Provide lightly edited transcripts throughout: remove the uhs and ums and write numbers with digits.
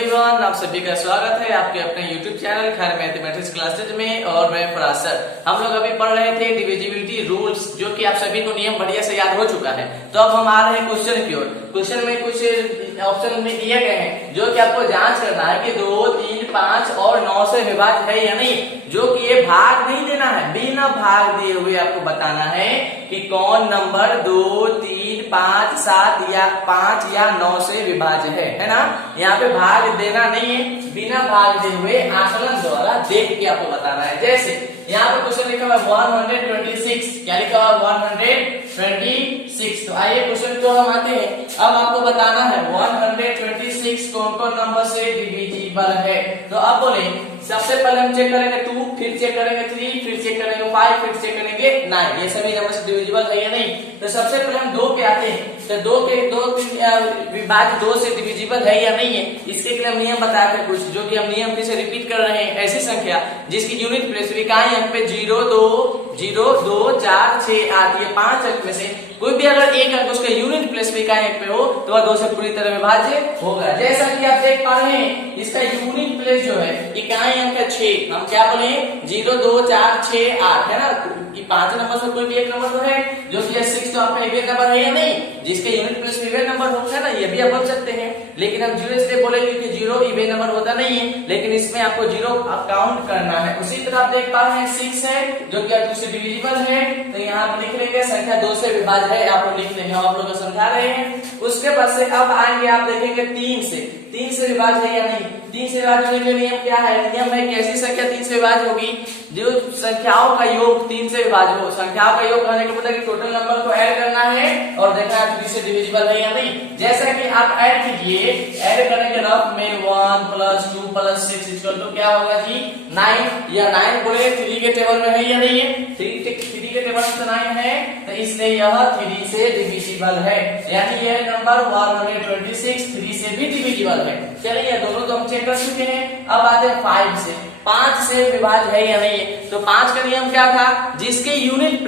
Everyone, आप सभी का स्वागत है आपके अपने YouTube चैनल खैर मैथमेटिक्स क्लासेज में। और मैं फराज सर। हम लोग अभी पढ़ रहे थे डिविजिबिलिटी रूल्स, जो कि आप सभी को नियम बढ़िया से याद हो चुका है। तो अब हम आ रहे हैं क्वेश्चन की ओर। क्वेश्चन में कुछ ऑप्शन में दिए गए हैं जो कि आपको जांच करना है कि 2, 3, 5 और 9 से विभाज्य है या नहीं। जो कि ये भाग नहीं देना है, बिना भाग दिए हुए आपको बताना है कि कौन नंबर 2, 3, 5, 7 या 5 या 9 से विभाज्य है ना। यहाँ पे भाग देना नहीं है, बिना भाग दिए हुए आकलन द्वारा देख के आपको बताना है। जैसे यहाँ पे क्वेश्चन लिखा हुआ 126, क्या लिखा हुआ 126। तो आइए क्वेश्चन को हम आते हैं। अब आपको बताना है 126 कौन कौन नंबर से डिविजिबल है। तो अब बोले सबसे पहले हम चेक करेंगे 2, फिर चेक करेंगे 3, फिर चेक करेंगे 5, फिर चेक करेंगे 9। ये सभी नंबर से डिविजिबल है या नहीं। तो सबसे पहले हम 2 पे आते हैं। तो 2 विभाज्य 2 से डिविजिबल है या नहीं है, इसके लिए हम नियम बताते हैं कुछ, जो कि हम नियम फिर से रिपीट कर रहे हैं। ऐसी संख्या जिसकी यूनिट प्लेस इकाई अंक पे 0, 2, 4, 6 आती है। 5 अंक में से कोई भी अगर एक अंक उसके यूनिट प्लेस में इकाई अंक पे हो तो वह 2 से पूरी तरह विभाज्य होगा। जैसा कि आप देख पा रहे हैं, इसका यूनिट प्लेस जो है इकाई अंक है 6। हम क्या बोले 0, 2, 4, 6, 8 है ना। कि 5 नंबर से कोई भी एक नंबर तो है, जो कि 6 तो आपका इवेन नंबर है या नहीं। जिसके यूनिट प्लेस में इवेन नंबर होता है ना, ये भी आप बोल सकते हैं। लेकिन हम 0 इसलिए बोलेंगे कि 0 इवेन नंबर होता नहीं है, लेकिन इसमें आपको 0 काउंट करना है। उसी तरह आप देख पा रहे हैं 6 है, जो कि 2 से डिविजिबल है। तो यहाँ पर लिख लेंगे संख्या 2 से विभाज्य है, आप लोग लिख लेंगे। आप लोग को समझा रहे हैं। उसके बाद से अब आएंगे, आप देखेंगे 3 से विभाज्य है या नहीं। 3 से विभाज्य होने के नियम क्या है। नियम है कि ऐसी संख्या 3 से विभाज्य होगी जो संख्याओं का योग 3 से विभाज्य हो। संख्याओं का योग होने के मतलब कि टोटल नंबर को ऐड करना है और देखना है 3 से डिविजिबल है या नहीं। जैसा कि आप ऐड कीजिए, ऐड करने के रफ में 1 + 2 + 6 = क्या होगा जी 9। या 9 बोले 3 के टेबल में है या नहीं है। 3 के टेबल में 9 है, तो इसलिए यह 3 से डिविजिबल है। यानी यह नंबर 126 3 से भी डिविजिबल है। चलिए दोनों तो हम चेक कर चुके हैं। अब आते हैं 5 से विभाज्य है या नहीं है। तो 5 का नियम क्या था, जिसके यूनिट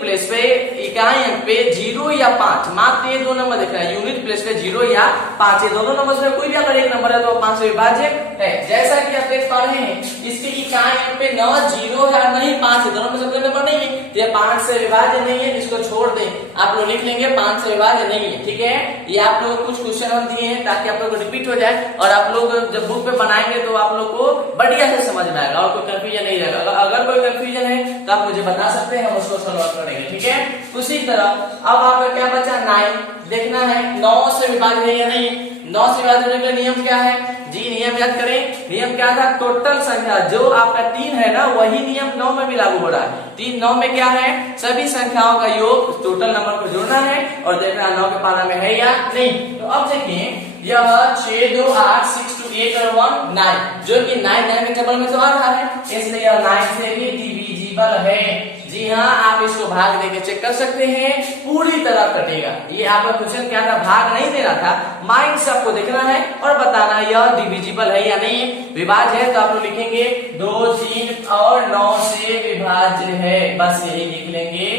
प्लेस पे इकाई अंक पे 0 या 5, मात्र ये 2 नंबर दिख रहा है। यूनिट प्लेस पे 0 या 5, ये दोनों नंबर से कोई भी अगर एक नंबर है तो 5 से विभाज्य है। जैसा कि आप देख पा रहे हैं, इसके इकाई अंक पे न 0 है नहीं 5 है, दोनों में से कोई नंबर नहीं है। ये 5 से विभाज्य नहीं है, इसको छोड़ दें। आप लोग लिख लेंगे 5 से विभाज्य नहीं है। ठीक है, ये आप लोग कुछ क्वेश्चन हम दिए हैं ताकि आप लोग को रिपीट हो जाए और आप लोग जब बुक पे बनाएंगे तो आप लोग को बढ़िया से समझ में आएगा और कोई कंफ्यूजन नहीं रहेगा। अगर कोई कंफ्यूजन है तो आप मुझे बता सकते हैं, हम उसको सॉल्व करेंगे। ठीक है, उसी तरह अब आपका क्या बचा 9। देखना है 9 से विभाज्य है या नहीं। 9 से विभाज्य होने का नियम क्या है जी, नियम याद करें। नियम क्या था, टोटल संख्या जो आपका 3 है ना, वही नियम 9 में भी लागू हो रहा है। 3 9 में क्या है, सभी संख्याओं का योग टोटल नंबर को जोड़ना है और देखना 9 के पारा में है या नहीं। तो अब देखिए यह 6, 2, 8, 6, 2, 8 और 1 9, जो कि 9 के टेबल में तो आ रहा है, इसलिए यह 9 से भी डिविजिबल है। जी हाँ, आप इसको भाग देके चेक कर सकते हैं, पूरी तरह कटेगा। ये आपका क्वेश्चन क्या था, भाग नहीं देना था, माइंड से आपको देखना है और बताना यह डिविजिबल है या नहीं। विभाज्य है तो आप लोग लिखेंगे 2, 3 और 9 से विभाज्य है, बस यही लिख लेंगे,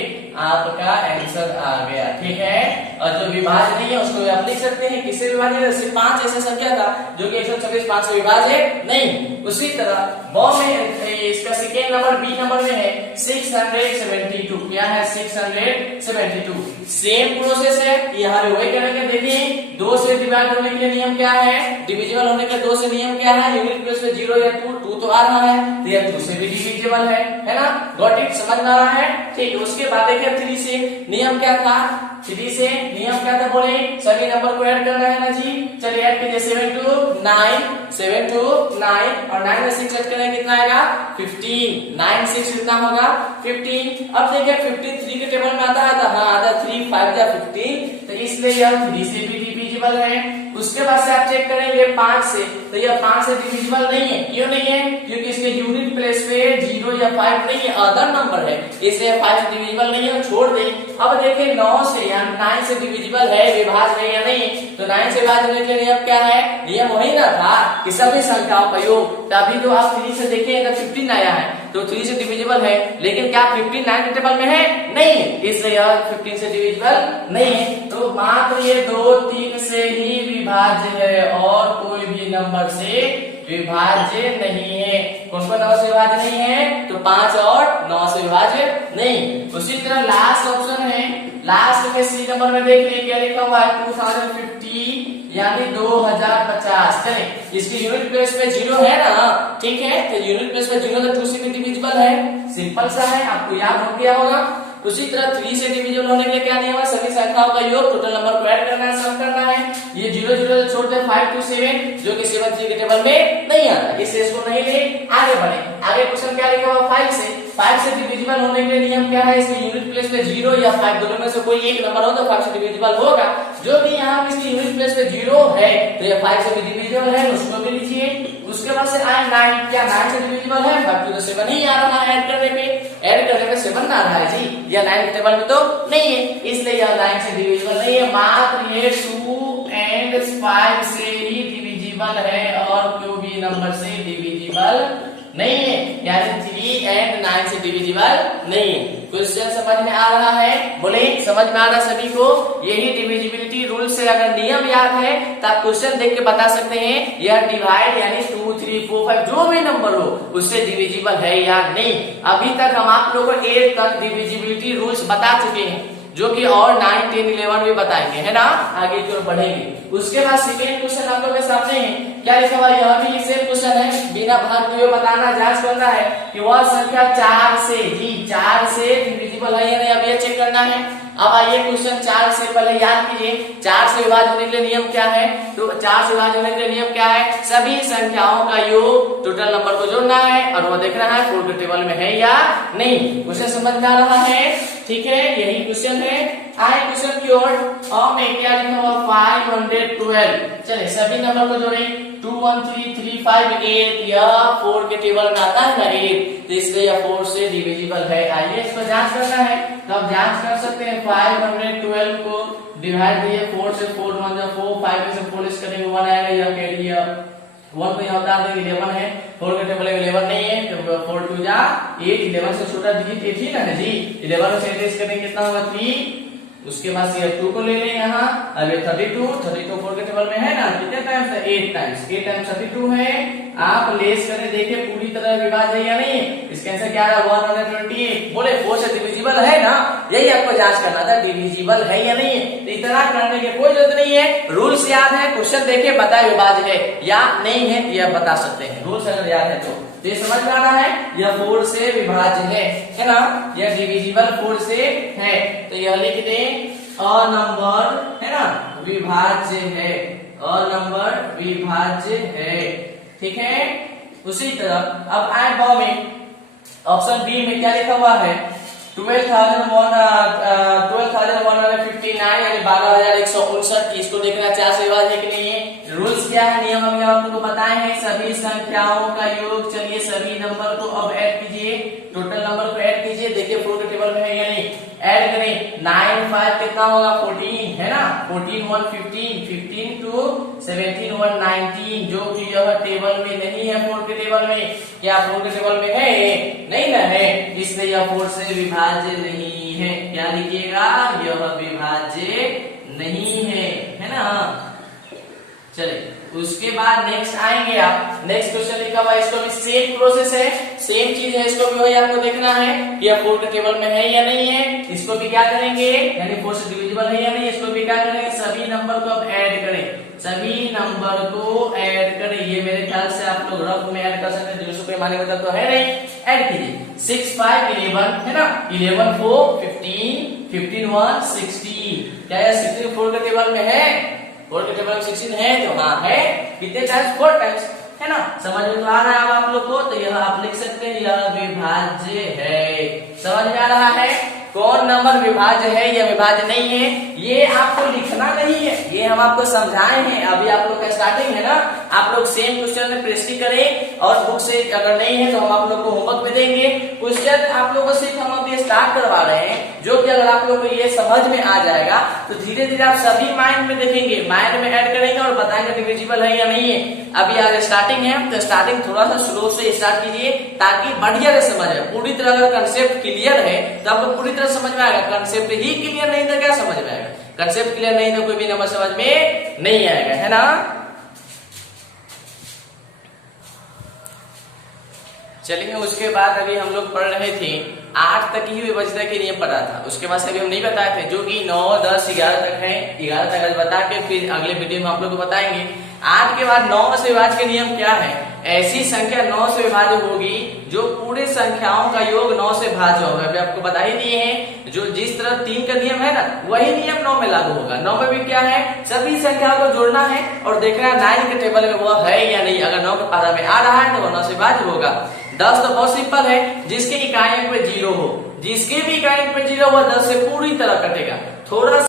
आपका आंसर आ गया। ठीक है, और जो विभाज्य नहीं है उसको आप लिख सकते हैं किससे विभाज्य है। सिर्फ 5 ऐसा संख्या था जो कि 126 5 से विभाज्य नहीं। उसी तरह ब में इसका सेकेंड नंबर बी नंबर में है 672। क्या है 672। सेम प्रोसेस है, यहाँ पे वही करेंगे। देखिए 2 से डिवाइड होने के नियम क्या है, डिविजिबल होने के 2 से नियम क्या है, यूनिट प्लेस में 0 या 2 तो आ रहा है, तो यह 2 से भी डिविजिबल है ना। गॉट इट, समझ में आ रहा है। ठीक, उसके बाद देखिए 3 से नियम क्या था। 3 से नियम क्या था, बोले सभी नंबर को ऐड करना है ना जी। चलिए ऐड कीजिए 7 to 9 और 9 में 6 ऐड करेंगे कितना आएगा 15। 9 6 कितना होगा 15। अब देखिए 53 के टेबल में आता है, हाँ आता 3 5 या 15, तो इसलिए यह 3 से भी डिविजिबल है। उसके बाद से आप चेक करेंगे 5 से, तो यह 5 से डिविजिबल नहीं है। क्यों नहीं है, क्योंकि इसके यूनिट प्लेस पे 0 या 5 नहीं है, अदर नंबर है, इसलिए 5 से डिविजिबल नहीं है, छोड़ दें। अब देखिए 9 से या 9 से डिविजिबल है, विभाज्य है या नहीं। तो 9 से विभाज्य होने के नियम क्या है, नियम वही ना था कि सभी संख्याओं का योग। तभी तो आप 3 से देखिए 15 आया है, तो 3 से डिविजिबल है। लेकिन क्या 15 9 के टेबल में है, नहीं है, इसलिए यह 15 से डिविजिबल नहीं है। तो मात्र ये 2 3 से ही विभाज्य है और नंबर से विभाज्य नहीं है। कौन कौन नंबर से विभाज्य नहीं है? तो 5 और 9 से विभाज्य नहीं। उसी तरह लास्ट ऑप्शन है, लास्ट में सी नंबर में देख लीजिए क्या लिखा हुआ है 2050 यानी 2050। चले इसकी यूनिट प्लेस पे 0 है ना, ठीक है, तो यूनिट प्लेस पे 0 तो 2 से भी डिविजिबल है, सिंपल सा है, आपको याद हो गया होगा। उसी तरह 3 से डिविजिबल होने के लिए क्या नियम है? सभी संख्याओं का योग टोटल नंबर को ऐड करना है, सम करना है। ये 0 0 छोड़ दे 5 to 7 जो कि 7 3 के टेबल में नहीं आता, इसे इसको नहीं ले, आगे बढ़े। आगे क्वेश्चन क्या लिखा हुआ 5 से डिविजिबल होने के लिए नियम क्या है? इसकी यूनिट प्लेस पे 0 या 5 दोनों में से कोई एक नंबर हो तो 5 से डिविजिबल होगा। जो भी यहाँ इसकी यूनिट प्लेस पे 0 है तो ये 5 से भी डिविजिबल है, उसको भी लीजिए। उसके बाद से आए 9, क्या 9 से डिविजिबल है? 5 to 7 नहीं आ रहा है, ऐड करने पे 7 आ रहा है जी, या 9 के टेबल में तो नहीं है, इसलिए यह 9 से डिविजिबल नहीं है। मात्र ये 2 एंड 5 से ही डिविजिबल है और कोई भी नंबर से डिविजिबल नहीं है, यानी 3 एंड 9 से डिविजिबल नहीं है। क्वेश्चन समझ में आ रहा है? बोले समझ में आ रहा सभी को? यही डिविजिबिलिटी रूल से अगर नियम याद है तो आप क्वेश्चन देख के बता सकते हैं यह डिवाइड यानी 2 3 4 5 जो भी नंबर हो उससे डिविजिबल है या नहीं। अभी तक हम आप लोगों को 8 तक डिविजिबिलिटी रूल्स बता चुके हैं, जो कि और 9 10 11 भी बताएंगे, है ना, आगे की ओर बढ़ेंगे। उसके बाद सेकेंड क्वेश्चन आप लोगों के सामने है, क्या लिखा हुआ? यह भी सेम क्वेश्चन है, बिना भाग दिए बताना, जांच करना है कि वह संख्या 4 से जी 4 से डिविजिबल है या नहीं, अब ये चेक करना है। अब आइए क्वेश्चन 4 से पहले याद कीजिए 4 से विभाज्य होने के लिए नियम क्या है? तो 4 से विभाज्य होने के लिए नियम क्या है? सभी संख्याओं का योग टोटल नंबर को जोड़ना है और वो देखना है 4 के टेबल में है या नहीं। क्वेश्चन समझ में आ रहा है? ठीक है, यही क्वेश्चन है। आए क्वेश्चन की ओर, में क्या लिखा हुआ 512। चले सभी नंबर को जोड़े 2 1 3 3 5 8, यह 4 के टेबल में आता है ना 8, तो इसलिए यह 4 से डिविजिबल है। आइए इसको जांच करना है, तो आप जांच कर सकते हैं। 512 को डिवाइड करिए 4 से, 4 1 4, 5 में से 4 लेस करेंगे 1 आएगा, यह कह दिया 1 तो यहाँ बता देंगे 11 है, 4 के टेबल में 11 नहीं है, तो 4 2 जा 8, 11 से छोटा डिजिट 8 ही ना जी, 11 से 8 करेंगे कितना होगा 3। उसके बाद ये 2 को ले लें यहाँ, अब ये 32 4 के टेबल में है ना, कितने टाइम्स है? 8 टाइम्स, 8 टाइम्स 32 है। आप लेस करें, देखिए पूरी तरह विभाज्य है या नहीं। इसका आंसर क्या है? 128। बोले 4 से डिविजिबल है ना, यही आपको जांच करना था, डिविजिबल है या नहीं है। तो इतना करने की कोई जरूरत नहीं है, रूल्स याद है, क्वेश्चन देखे बताए विभाज्य है या नहीं है, यह बता सकते हैं, रूल्स अगर याद है तो ये समझ में आ रहा है। यह 4 से विभाज्य है ना, यह डिविजिबल 4 से है, तो यह लिख दें अ नंबर है ना विभाज्य है, अ नंबर विभाज्य है, ठीक है। उसी तरह अब आए ब में, ऑप्शन बी में क्या लिखा हुआ है? 12,159 यानी 12,159, इसको देखना 4 से विभाज्य के लिए रूल्स क्या है, नियम हम आप लोगों को बताए हैं। सभी संख्याओं का योग, चलिए सभी नंबर को अब ऐड कीजिए, टोटल नंबर को ऐड कीजिए, देखिए 4 के टेबल में है या नहीं, ऐड करें। 9 5 कितना होगा? 14 है ना, 14 1 15, 15 2 17 1 19, जो कि यह टेबल में नहीं है 4 के टेबल में। क्या 4 के टेबल में है? नहीं ना है, इसलिए यह 4 से विभाज्य नहीं है। क्या लिखिएगा? यह विभाज्य नहीं है ना। चलिए उसके बाद नेक्स्ट आएंगे आप, नेक्स्ट क्वेश्चन लिखा हुआ है, इसको भी सेम प्रोसेस है, सेम चीज है, इसको भी वही आपको देखना है कि यह 4 के टेबल में है या नहीं है। इसको भी क्या करेंगे, यानी 4 से डिविजिबल है या नहीं, इसको भी क्या करेंगे, सभी नंबर को अब ऐड करें, सभी नंबर को ऐड करें। ये मेरे ख्याल से आप लोग रफ में ऐड कर सकते हैं, 200 के माने मतलब तो है नहीं, ऐड कीजिए। 6 5 11 है ना, 11 4 15, 15 1 16, क्या यह 16 4 के टेबल में है? 4 के टेबल में 16 है, तो हाँ है, कितने टाइम्स? 4 टाइम्स, है ना। समझ में तो आ रहा है आप लोग को, तो यह आप लिख सकते हैं यह विभाज्य है। समझ में आ रहा है कौन नंबर विभाज्य है या विभाज्य नहीं है, ये आपको लिखना नहीं है, ये हम आपको समझाए हैं। अभी आप लोग का स्टार्टिंग है ना, आप लोग सेम क्वेश्चन में प्रैक्टिस करें और बुक से अगर नहीं है तो हम आप लोग को होमवर्क में देंगे। क्वेश्चन आप लोगों को सिर्फ हम अभी स्टार्ट करवा रहे हैं, जो कि अगर आप लोग को ये समझ में आ जाएगा तो धीरे धीरे आप सभी माइंड में देखेंगे, माइंड में ऐड करेंगे और बताएंगे डिविजिबल है या नहीं है। अभी आज स्टार्टिंग है तो स्टार्टिंग थोड़ा सा स्लो से स्टार्ट कीजिए ताकि बढ़िया से समझ आए। पूरी तरह अगर कंसेप्ट क्लियर है तो आपको पूरी तरह समझ में आएगा, कंसेप्ट ही क्लियर नहीं तो क्या समझ में आएगा, कंसेप्ट क्लियर नहीं तो कोई भी नंबर समझ में नहीं आएगा, है ना। चलिए, उसके बाद अभी हम लोग पढ़ रहे थे 8 तक ही विभाज्यता के नियम पढ़ा था। उसके बाद से अभी हम नहीं बताए थे, जो कि 9, 10, 11 तक है। 11 तक आज बता के फिर अगले वीडियो में आप लोग को बताएंगे। 8 के बाद 9 से विभाज्य के नियम क्या है? ऐसी संख्या 9 से विभाज्य होगी जो पूरे संख्याओं का योग 9 से भाज्य होगा। अभी आपको बता ही दिए हैं, जो जिस तरह 3 का नियम है ना, वही नियम 9 में लागू होगा। 9 में भी क्या है? सभी संख्याओं को जोड़ना है और देखना है 9 के टेबल में वो है या नहीं। अगर 9 के पारा में आ रहा है तो वो 9 से भाज्य होगा। 10 तो बहुत सिंपल है, जिसके इकाई अंक पे 0 हो, जिसके भी इकाई अंक पे 0 हो 10 से पूरी तरह कटेगा। थोड़ा